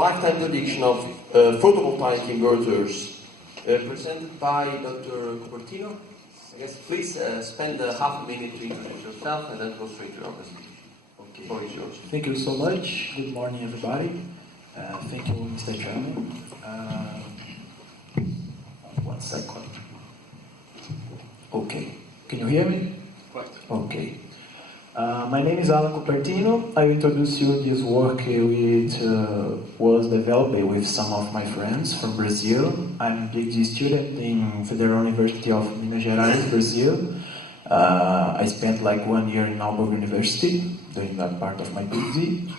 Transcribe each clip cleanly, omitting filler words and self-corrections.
lifetime prediction of photovoltaic inverters, presented by Dr. Cupertino. I guess please spend half a minute to introduce yourself and then go straight to your presentation. Okay. The floor is yours. Thank you so much. Good morning, everybody. Thank you, Mr. Chairman. 1 second. Okay. Can you hear me? Right. Okay. My name is Alan Cupertino. I will introduce you this work which was developed with some of my friends from Brazil. I'm a PhD student in Federal University of Minas Gerais, Brazil. I spent like 1 year in Aalborg University doing that part of my PhD.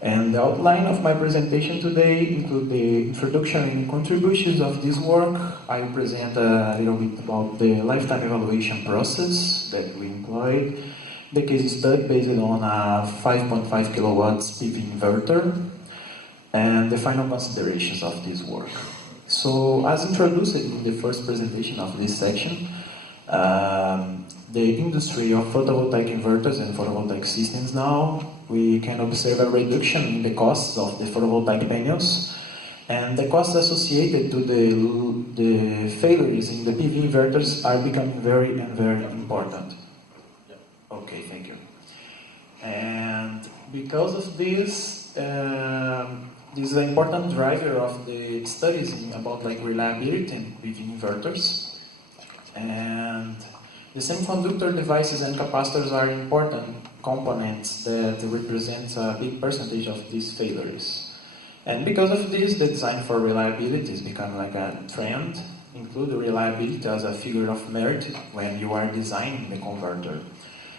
And the outline of my presentation today include the introduction and contributions of this work. I will present a little bit about the lifetime evaluation process that we employed, the case study based on a 5.5 kilowatts PV inverter, and the final considerations of this work. So, as introduced in the first presentation of this section, the industry of photovoltaic inverters and photovoltaic systems now, we can observe a reduction in the costs of the photovoltaic panels, and the costs associated to the failures in the PV inverters are becoming very important. Okay, thank you. And because of this, this is an important driver of the studies about like reliability in PV inverters. And the semiconductor devices and capacitors are important components that represent a big percentage of these failures. And because of this, the design for reliability is becoming like a trend, include reliability as a figure of merit when you are designing the converter.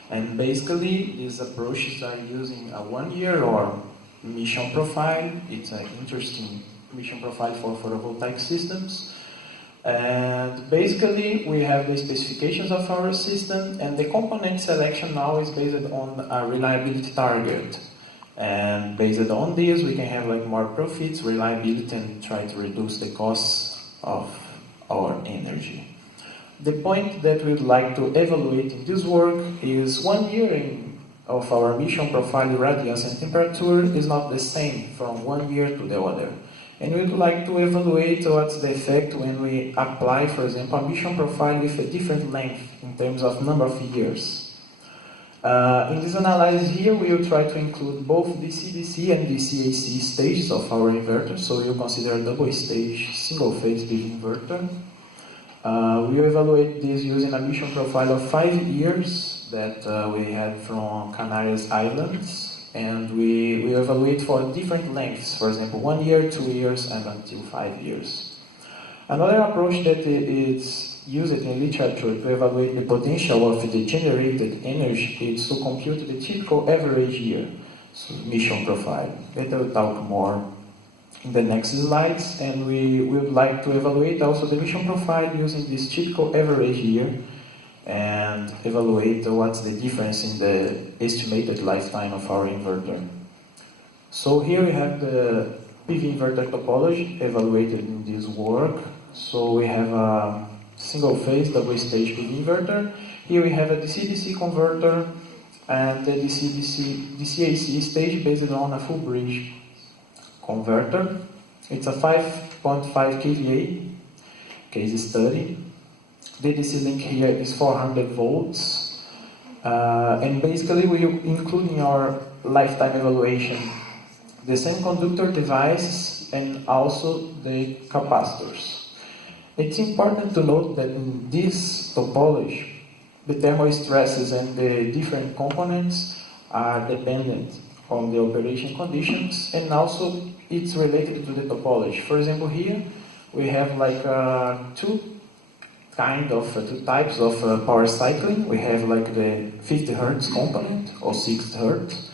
And basically, these approaches are using a 1 year or mission profile. It's an interesting mission profile for photovoltaic systems. And basically, we have the specifications of our system, and the component selection now is based on a reliability target. And based on this, we can have like more profits, reliability, and try to reduce the costs of our energy. The point that we would like to evaluate in this work is 1 year of our emission profile radiance and temperature is not the same from 1 year to the other. And we would like to evaluate what's the effect when we apply, for example, a emission profile with a different length in terms of number of years. In this analysis here, we will try to include both DC-DC and DC-AC stages of our inverter. So we will consider a double-stage, single-phase PV inverter. We will evaluate this using a emission profile of 5 years that we had from Canary Islands. And we will evaluate for different lengths, for example, 1 year, 2 years, and until 5 years. Another approach that is used in literature to evaluate the potential of the generated energy is to compute the typical average year, so emission profile. That I will talk more in the next slides, and we would like to evaluate also the emission profile using this typical average year and evaluate what's the difference in the estimated lifetime of our inverter. So here we have the PV inverter topology evaluated in this work. So we have a single-phase double-stage PV inverter. Here we have a DC-DC converter and the DC-AC stage based on a full bridge converter. It's a 5.5 kVA case study. The DC link here is 400 volts. And basically we include in our lifetime evaluation the semiconductor device and also the capacitors. It's important to note that in this topology, the thermal stresses and the different components are dependent on the operation conditions, and also it's related to the topology. For example, here we have like two types of power cycling. We have like the 50 Hertz component or 60 Hertz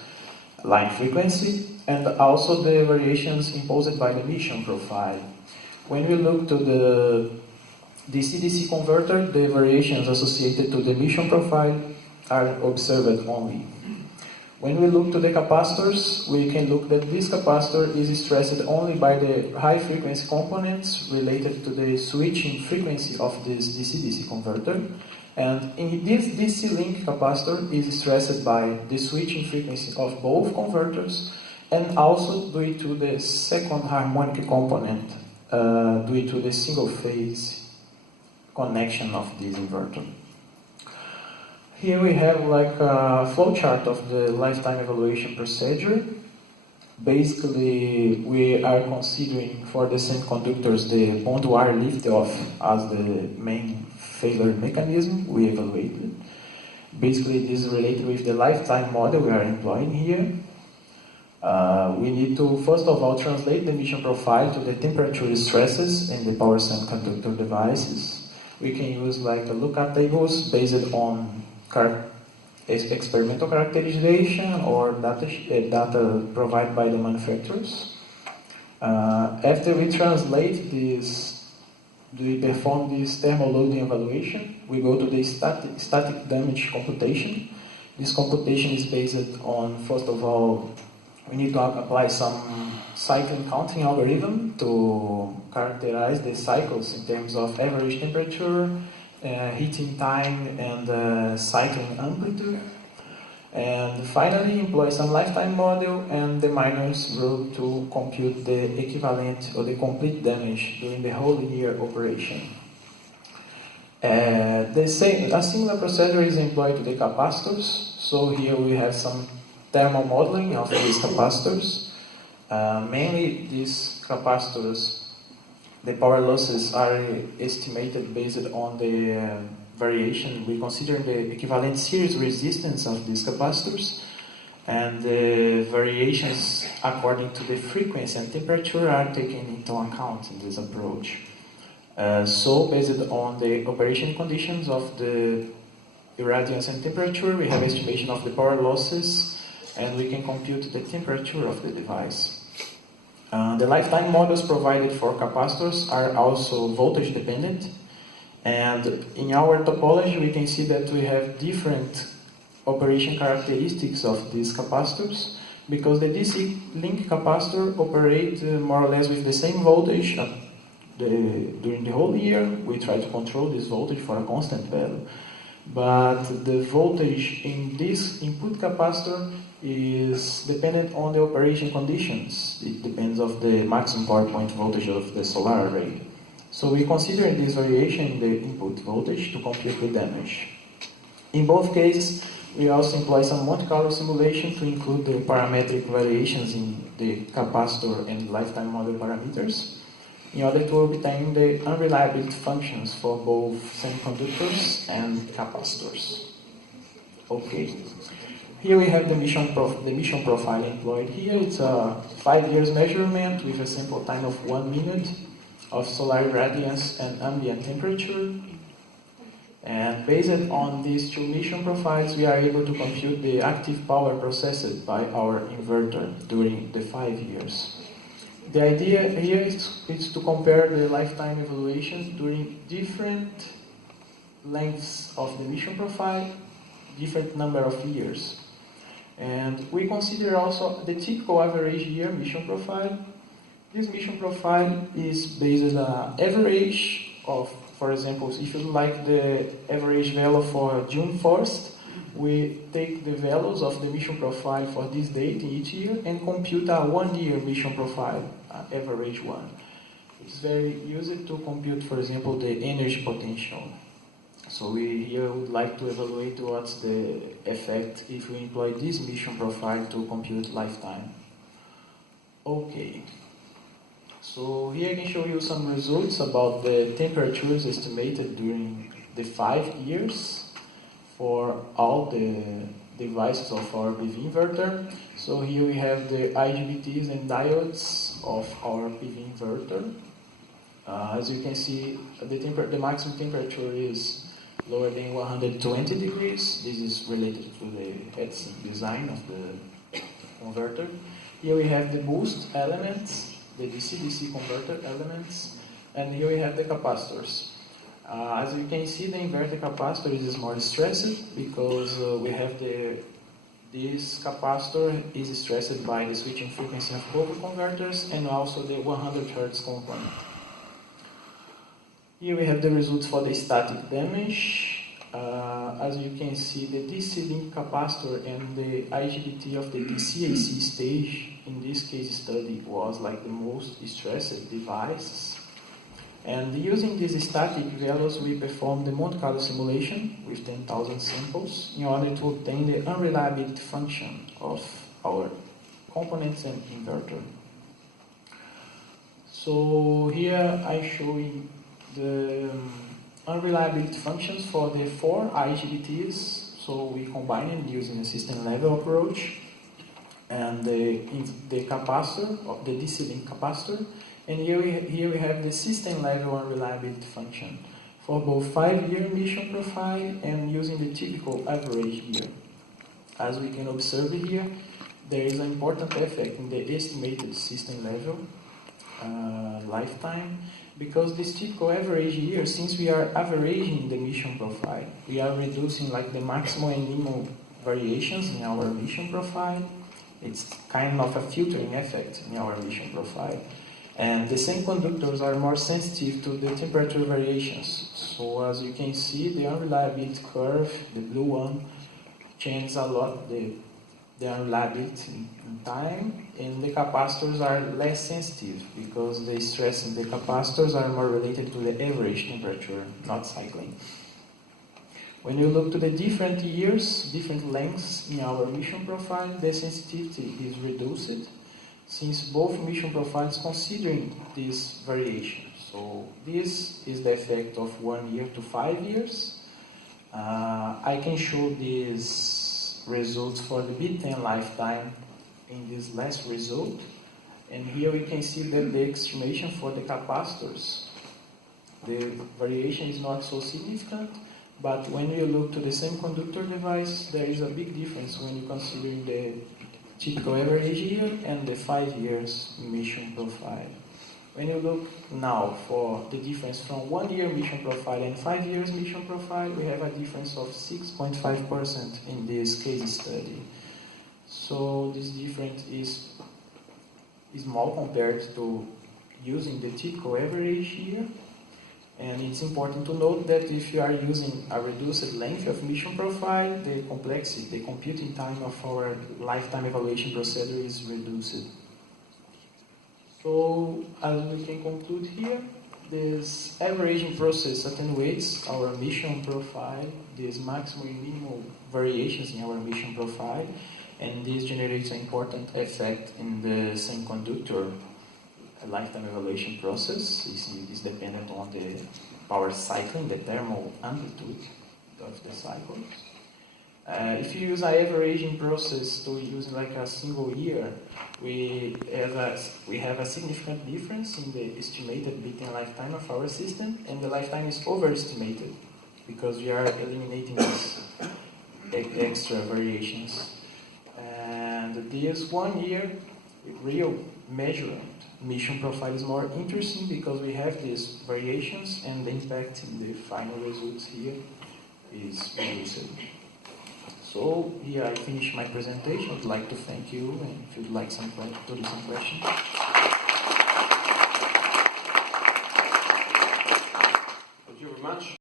line frequency, and also the variations imposed by the emission profile. When we look to the DC-DC converter, the variations associated to the emission profile are observed only. When we look to the capacitors, we can look that this capacitor is stressed only by the high frequency components related to the switching frequency of this DC-DC converter. And in this DC link capacitor is stressed by the switching frequency of both converters and also due to the second harmonic component, due to the single phase connection of this inverter. Here we have like a flowchart of the lifetime evaluation procedure. Basically, we are considering for the semiconductors the bond wire liftoff as the main failure mechanism we evaluated. Basically, this is related with the lifetime model we are employing here. We need to, first of all, translate the emission profile to the temperature stresses in the power semiconductor devices. We can use like a lookup tables based on experimental characterization or data provided by the manufacturers. After we translate this, we perform this thermal loading evaluation. We go to the static damage computation. This computation is based on, first of all, we need to apply some cycling counting algorithm to characterize the cycles in terms of average temperature, heating time, and cycling amplitude. And finally, employ some lifetime model and the minus rule to compute the equivalent or the complete damage during the whole year operation. A similar procedure is employed to the capacitors. So here we have some thermal modeling of these capacitors. Mainly these capacitors, the power losses are estimated based on the variation. We consider the equivalent series resistance of these capacitors, and the variations according to the frequency and temperature are taken into account in this approach. So based on the operation conditions of the irradiance and temperature, we have estimation of the power losses, and we can compute the temperature of the device. The lifetime models provided for capacitors are also voltage dependent, and in our topology we can see that we have different operation characteristics of these capacitors, because the DC link capacitor operates more or less with the same voltage during the whole year. We try to control this voltage for a constant value, but the voltage in this input capacitor is dependent on the operation conditions. It depends on the maximum power point voltage of the solar array. So we consider this variation in the input voltage to compute the damage. In both cases, we also employ some Monte Carlo simulation to include the parametric variations in the capacitor and lifetime model parameters, in order to obtain the unreliability functions for both semiconductors and capacitors. Okay. Here we have the emission profile employed here. It's a 5 years measurement with a sample time of 1 minute of solar radiance and ambient temperature. And based on these two emission profiles, we are able to compute the active power processed by our inverter during the 5 years. The idea here is to compare the lifetime evaluations during different lengths of the emission profile, different number of years. And we consider also the typical average year emission profile. This emission profile is based on average of, for example, if you like the average value for June 1st, we take the values of the emission profile for this date in each year and compute a 1 year emission profile, average one. It's very used to compute, for example, the energy potential. So we here would like to evaluate what's the effect if we employ this emission profile to compute lifetime. Okay. So here I can show you some results about the temperatures estimated during the 5 years for all the devices of our PV inverter. So here we have the IGBTs and diodes of our PV inverter. As you can see, the maximum temperature is lower than 120 degrees. This is related to the heatsink design of the converter. Here we have the boost elements, the DC-DC converter elements, and here we have the capacitors. As you can see, the inverter capacitor is more stressed because we have this capacitor is stressed by the switching frequency of both converters and also the 100 Hz component. Here we have the results for the static damage. As you can see, the DC link capacitor and the IGBT of the DC-AC stage in this case study was like the most stressed device. And using these static values, we performed the Monte Carlo simulation with 10,000 samples in order to obtain the unreliability function of our components and inverter. So here I show you the unreliability functions for the 4 IGBTs. So we combine them using a system level approach and the capacitor of the DC link capacitor. And here we have the system level unreliability function for both 5-year emission profile and using the typical average year. As we can observe here, there is an important effect in the estimated system level lifetime, because this typical average year, since we are averaging the emission profile, we are reducing like the maximum and minimum variations in our emission profile. It's kind of a filtering effect in our emission profile. And the semiconductors are more sensitive to the temperature variations. So as you can see, the unreliability curve, the blue one, changes a lot the unreliability in time, and the capacitors are less sensitive because the stress in the capacitors are more related to the average temperature, not cycling. When you look to the different years, different lengths in our emission profile, the sensitivity is reduced, since both emission profiles considering this variation. So this is the effect of 1 year to 5 years. I can show these results for the B10 lifetime in this last result. And here we can see that the estimation for the capacitors, the variation is not so significant, but when you look to the semiconductor device, there is a big difference when you consider the typical average year and the 5 years emission profile. When you look now for the difference from 1 year emission profile and 5 years emission profile, we have a difference of 6.5% in this case study. So this difference is small compared to using the typical average year. And it's important to note that if you are using a reduced length of emission profile, the complexity, the computing time of our lifetime evaluation procedure is reduced. So, as we can conclude here, this averaging process attenuates our emission profile, these maximum and minimum variations in our emission profile, and this generates an important effect in the semiconductor lifetime evaluation process. Is dependent on the power cycling, the thermal amplitude of the cycles. If you use an averaging process to use like a single year, we have a significant difference in the estimated B10 lifetime of our system, and the lifetime is overestimated because we are eliminating these extra variations. And this 1 year real measurement emission profile is more interesting because we have these variations, and the impact in the final results here is reduced. So here I finish my presentation. I'd like to thank you, and if you'd like to do some questions. Thank you very much.